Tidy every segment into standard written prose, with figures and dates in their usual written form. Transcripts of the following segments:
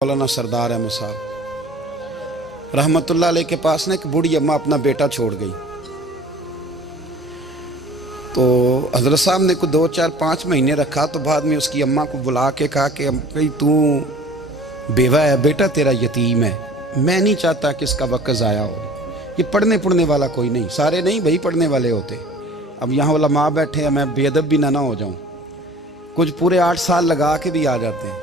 मौलाना सरदार अहमद साहब रहमतुल्लाह अलैह के पास ना एक बूढ़ी अम्मा अपना बेटा छोड़ गई। तो हजरत साहब ने कुछ 2, 4, 5 महीने रखा। तो बाद में उसकी अम्मा को बुला के कहा कि भाई तू बेवा है, बेटा तेरा यतीम है, मैं नहीं चाहता कि इसका वक्त ज़ाया हो। ये पढ़ने वाला कोई नहीं, सारे नहीं भाई पढ़ने वाले होते। अब यहाँ उलमा बैठे हैं, मैं बेअदब भी ना हो जाऊँ। कुछ पूरे 8 साल लगा के भी आ जाते हैं,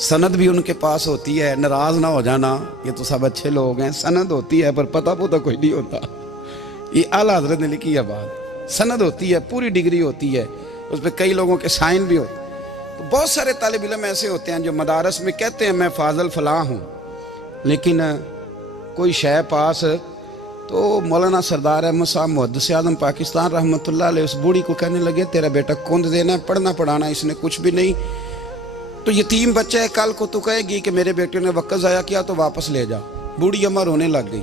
सनद भी उनके पास होती है। नाराज ना हो जाना, ये तो सब अच्छे लोग हैं। सनद होती है पर पता पुता कोई नहीं होता। ये आला हजरत ने लिखी है बात। सनद होती है, पूरी डिग्री होती है, उस पर कई लोगों के साइन भी होते। तो बहुत सारे तालिब इल्म ऐसे होते हैं जो मदारस में कहते हैं मैं फाजल फलाह हूँ, लेकिन कोई शय पास। तो मौलाना सरदार अहमद साहब मुहद्दिस आज़म पाकिस्तान रहमतुल्लाह अलैह उस बूढ़ी को कहने लगे तेरा बेटा कुंद देना है, पढ़ना पढ़ाना इसने कुछ भी नहीं। तो यतीम बच्चा है, कल को तू कहेगी कि मेरे बेटे ने वक्त ज़ाया किया तो वापस ले जा। बूढ़ी अम्मा रोने लग गई,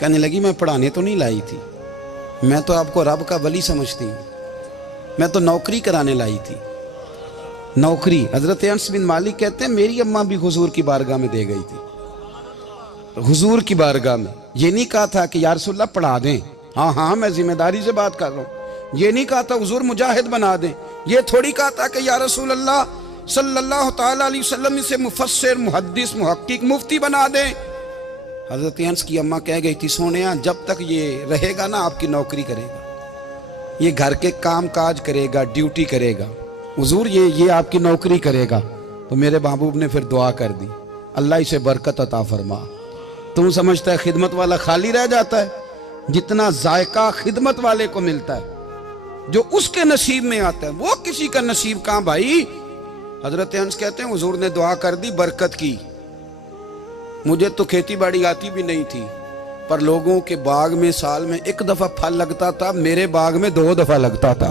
कहने लगी मैं पढ़ाने तो नहीं लाई थी, मैं तो आपको रब का वली समझती हूँ, मैं तो नौकरी कराने लाई थी। नौकरी हजरत अनस बिन मालिक कहते हैं मेरी अम्मा भी हुजूर की बारगाह में दे गई थी। हुजूर की बारगाह में ये नहीं कहा था कि या रसूलल्लाह पढ़ा दें, हाँ हाँ मैं जिम्मेदारी से बात कर रहा हूँ। ये नहीं कहा था हुजूर मुजाहिद बना दें, ये थोड़ी कहा था कि या रसूल अल्लाह सल्लल्लाहु तआला अलैहि वसल्लम से मुफस्सिर मुहद्दिस मुहक्किक मुफ्ती बना दें। हजरत अनस की अम्मा कह गई थी सोनिया जब तक ये रहेगा ना आपकी नौकरी करेगा, ये घर के काम काज करेगा, ड्यूटी करेगा, हुजूर ये आपकी नौकरी करेगा। तो मेरे महबूब ने फिर दुआ कर दी, अल्लाह इसे बरकत अता फरमा। तुम समझता है खिदमत वाला खाली रह जाता है? जितना जायका खिदमत वाले को मिलता है, जो उसके नसीब में आता है, वो किसी का नसीब कहां भाई। हजरत अनस कहते हैं हुजूर ने दुआ कर दी बरकत की। मुझे तो खेती बाड़ी आती भी नहीं थी, पर लोगों के बाग में साल में 1 दफा फल लगता था, मेरे बाग में 2 दफा लगता था।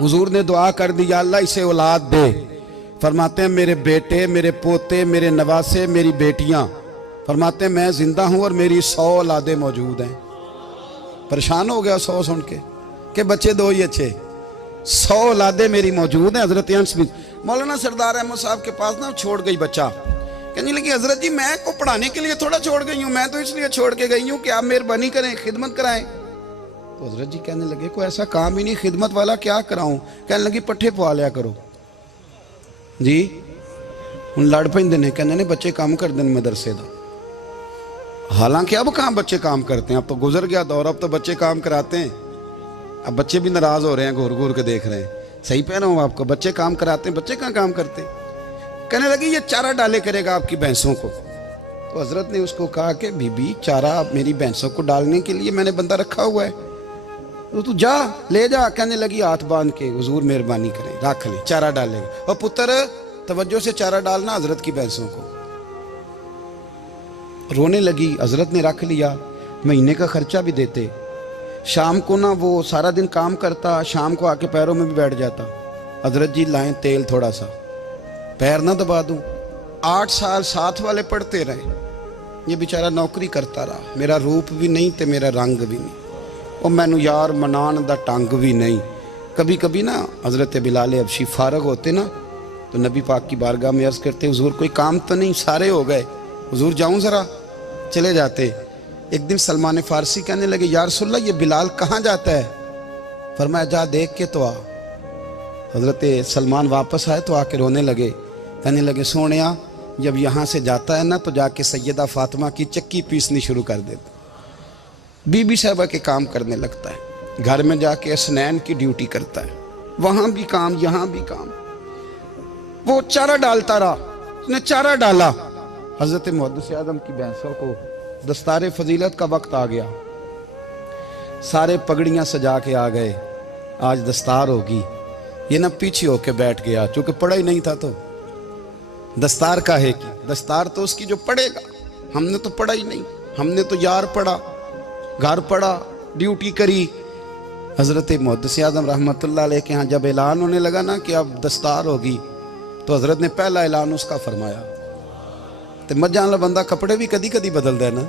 हुजूर ने दुआ कर दी अल्लाह इसे औलाद दे। फरमाते हैं मेरे बेटे, मेरे पोते, मेरे नवासे, मेरी बेटियां, फरमाते हैं मैं जिंदा हूं और मेरी 100 औलादे मौजूद हैं। परेशान हो गया 100 सुन के बच्चे 2 ही अच्छे, 100 औलादे मेरी मौजूद हैं। हजरत अनस बिन मौलाना सरदार अहमद साहब के पास ना छोड़ गई बच्चा, कहने लगी हजरत जी मैं को पढ़ाने के लिए थोड़ा छोड़ गई हूँ, मैं तो इसलिए छोड़ के गई हूँ कि आप मेहरबानी करें, खिदमत कराएं। तो हजरत जी कहने लगे कोई ऐसा काम ही नहीं, खिदमत वाला क्या कराऊं। कहने लगी पट्ठे पवा लिया करो जी। हूँ लड़ पेंदे ने, कहने ने बच्चे काम कर दें मदरसे का। हालांकि अब कहाँ बच्चे काम करते हैं, अब तो गुजर गया दौर, अब तो बच्चे काम कराते हैं। अब बच्चे भी नाराज हो रहे हैं, घूर घूर के देख रहे हैं। सही कह रहा हूँ आपको, बच्चे काम कराते हैं, बच्चे कहाँ काम करते। कहने लगी ये चारा डाले करेगा आपकी भैंसों को। तो हजरत ने उसको कहा कि बीबी चारा मेरी भैंसों को डालने के लिए मैंने बंदा रखा हुआ है, तो तू जा ले जा। कहने लगी हाथ बांध के हुजूर मेहरबानी करें रख ले, चारा डालेगा। और पुत्र तवज्जो से चारा डालना हजरत की भैंसों को। रोने लगी, हजरत ने रख लिया, महीने का खर्चा भी देते। शाम को ना वो सारा दिन काम करता, शाम को आके पैरों में भी बैठ जाता। हजरत जी लाएं तेल थोड़ा सा, पैर ना दबा दूं। 8 साल साथ वाले पढ़ते रहे, ये बेचारा नौकरी करता रहा। मेरा रूप भी नहीं ते मेरा रंग भी नहीं, और मैनू यार मनान दा टंग भी नहीं। कभी कभी ना हजरत बिलाल हबशी फारग होते ना, तो नबी पाक की बारगाह में अर्ज करते हुजूर कोई काम तो नहीं, सारे हो गए, हुजूर जाऊं जरा, चले जाते। एक दिन सलमान फारसी कहने लगे या रसूलल्लाह ये बिलाल कहाँ जाता है। फरमाया जा देख के तो आ। हजरत सलमान वापस आए तो आके रोने लगे, कहने लगे सोनिया जब यहाँ से जाता है ना तो जाके सैयदा फातिमा की चक्की पीसनी शुरू कर देता, बीबी साहबा के काम करने लगता है, घर में जाके स्नैन की ड्यूटी करता है, वहाँ भी काम यहाँ भी काम। वो चारा डालता रहा, उसने चारा डाला। हजरत मुहद्दिस आज़म की भैंसों को दस्तारे फजीलत का वक्त आ गया, सारे पगड़ियाँ सजा के आ गए, आज दस्तार होगी। ये ना पीछे होके बैठ गया, चूंकि पढ़ा ही नहीं था तो दस्तार का है कि दस्तार तो उसकी जो पढ़ेगा, हमने तो पढ़ा ही नहीं, हमने तो यार पढ़ा, घर पढ़ा, ड्यूटी करी। हजरत मुहद्दिस आज़म रहमतुल्लाह अलैह के यहाँ जब ऐलान होने लगा ना कि अब दस्तार होगी, तो हजरत ने पहला ऐलान उसका फरमाया। तो मजा वाला बंदा कपड़े भी कदी कदी बदल देना।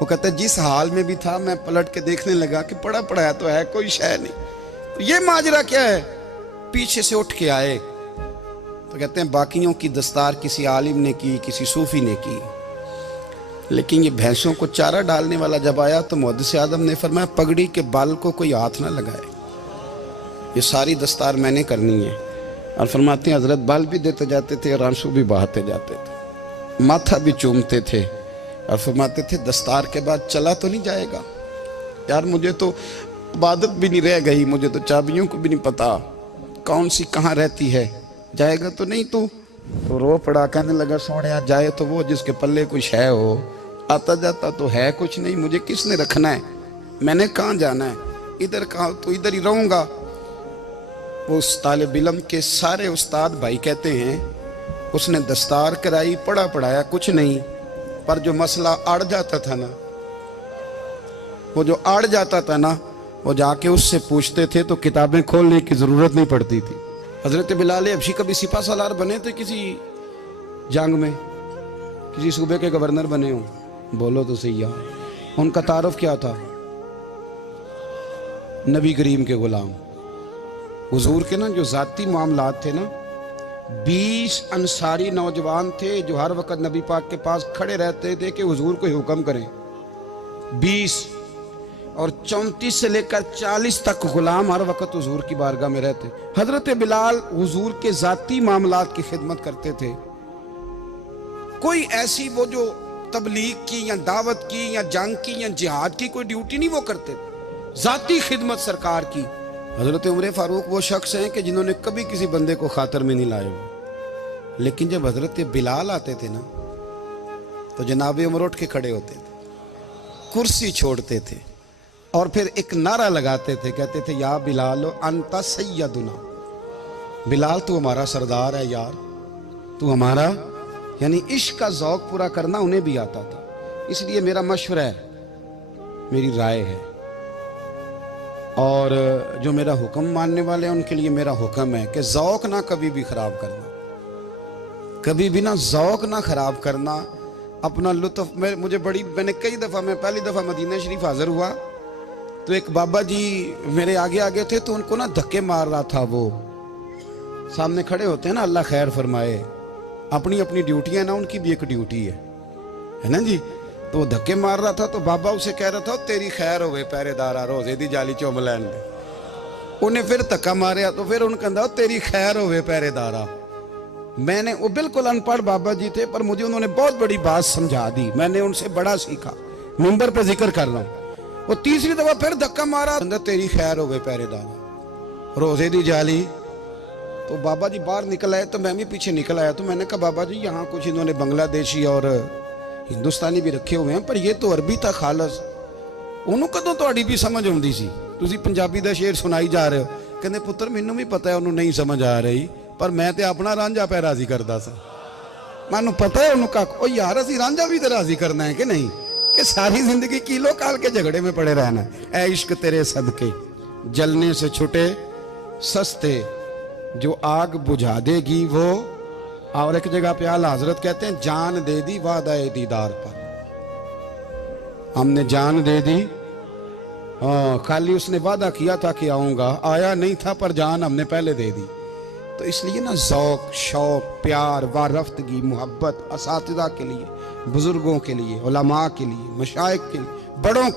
वो कहता है जिस हाल में भी था मैं पलट के देखने लगा कि पढ़ा पढ़ाया तो है, कोई शय नहीं। तो ये माजरा क्या है। पीछे से उठ के आए, तो कहते हैं बाकियों की दस्तार किसी आलिम ने की, किसी सूफी ने की, लेकिन ये भैंसों को चारा डालने वाला जब आया तो मुहद्दिस आदम ने फरमाया पगड़ी के बाल को कोई हाथ ना लगाए, ये सारी दस्तार मैंने करनी है। और फरमाते हैं हजरत बाल भी देते जाते थे और आंसू भी बहाते जाते थे, माथा भी चूमते थे और फरमाते थे दस्तार के बाद चला तो नहीं जाएगा यार, मुझे तो इबादत भी नहीं रह गई, मुझे तो चाबियों को भी नहीं पता कौन सी कहाँ रहती है, जाएगा तो नहीं तू? तो रो पड़ा, कहने लगा सोने जाए तो वो जिसके पल्ले कुछ है हो, आता जाता तो है कुछ नहीं, मुझे किसने रखना है, मैंने कहाँ जाना है, इधर कहाँ तो इधर ही रहूँगा। वो उस तालिब इल्म के सारे उस्ताद भाई कहते हैं उसने दस्तार कराई, पढ़ा पढ़ाया कुछ नहीं, पर जो मसला अड़ जाता था ना, वो जो अड़ जाता था ना, वो जाके उससे पूछते थे तो किताबें खोलने की ज़रूरत नहीं पड़ती थी। हज़रत बिलाल हबशी कभी सिपा सालार बने थे किसी जंग में, किसी सूबे के गवर्नर बने हो? बोलो तो सही यार। उनका तारुफ क्या था? नबी करीम के गुलाम। हुजूर के ना जो ज़ाती मामलात थे ना, 20 अंसारी नौजवान थे जो हर वक्त नबी पाक के पास खड़े रहते थे कि हुजूर को हुक्म करें। 20 और 34 से लेकर 40 तक गुलाम हर वक्त हुजूर की बारगाह में रहते। हजरत बिलाल हुजूर के ज़ाती मामलात की खिदमत करते थे। कोई ऐसी वो जो तबलीग की या दावत की या जंग की या जिहाद की कोई ड्यूटी नहीं वो करते, ज़ाती खिदमत सरकार की। हजरत उमर फारूक वो शख्स हैं कि जिन्होंने कभी किसी बंदे को खातर में नहीं लाए हुए, लेकिन जब हजरत बिलाल आते थे ना तो जनाब उमर उठ के खड़े होते थे, कुर्सी छोड़ते थे और फिर एक नारा लगाते थे, कहते थे या बिलाल अंता सैयदुना, बिलाल तू हमारा सरदार है यार, तू हमारा, यानी इश्क का ज़ौक़ पूरा करना उन्हें भी आता था। इसलिए मेरा मशवरा है, मेरी राय है, और जो मेरा हुक्म मानने वाले हैं उनके लिए मेरा हुक्म है कि ज़ौक़ ना कभी भी ख़राब करना, कभी भी ना ज़ौक़ ना ख़राब करना, अपना लुत्फ़। मैंने कई दफ़ा, मैं पहली दफ़ा मदीना शरीफ हाज़िर हुआ तो एक बाबा जी मेरे आगे आगे थे, तो उनको ना धक्के मार रहा था। वो सामने खड़े होते हैं ना, अल्लाह खैर फरमाए, अपनी अपनी ड्यूटियाँ ना, उनकी भी एक ड्यूटी है ना जी। तो वो धक्के मार रहा था तो बाबा उसे कह रहा था तेरी खैर होवे पहरेदारा, रोजे दी जाली चुम लैन दे। उन्हें फिर धक्का मारिया तो फिर उन्हें कहता तेरी खैर होवे पहरेदारा। मैंने, वो बिल्कुल अनपढ़ बाबा जी थे, पर मुझे उन्होंने बहुत बड़ी बात समझा दी, मैंने उनसे बड़ा सीखा, मिंबर पे जिक्र कर रहा हूँ। वो तीसरी दफा फिर धक्का मारा, तेरी खैर होवे पहरेदारा, रोजे दी जाली। तो बाबा जी बाहर निकल आए तो मैं भी पीछे निकल आया। तो मैंने कहा बाबा जी यहाँ कुछ इन्होंने बांग्लादेशी और हिंदुस्तानी भी रखे हुए हैं, पर ये तो अरबी था खालस, उन्होंने कदों थोड़ी भी समझ आती सी, तुसी पंजाबी का शेर सुनाई जा रहे हो। कहते पुत्र मैनू भी पता है उन्होंने नहीं समझ आ रही, पर मैं तो अपना रांझा पै राजी करता सा, मैनू पता है उन्होंने कहा ओ यार असी रांझा भी तो राजी करना है कि नहीं, कि सारी जिंदगी किलो काल के झगड़े में पड़े रहना है। ऐ इश्क तेरे सदके जलने से छुटे सस्ते, जो आग बुझा देगी वो। और एक जगह पे आला हजरत कहते हैं जान दे दी वादा दीदार पर, हमने जान दे दी। खाली उसने वादा किया था कि आऊंगा, आया नहीं था, पर जान हमने पहले दे दी। तो इसलिए ना ज़ौक़, शौक़, प्यार, वारफ्तगी, मोहब्बत असातिज़ा के लिए, बुजुर्गों के लिए, उलमा के लिए, मशाइख के लिए, बड़ों के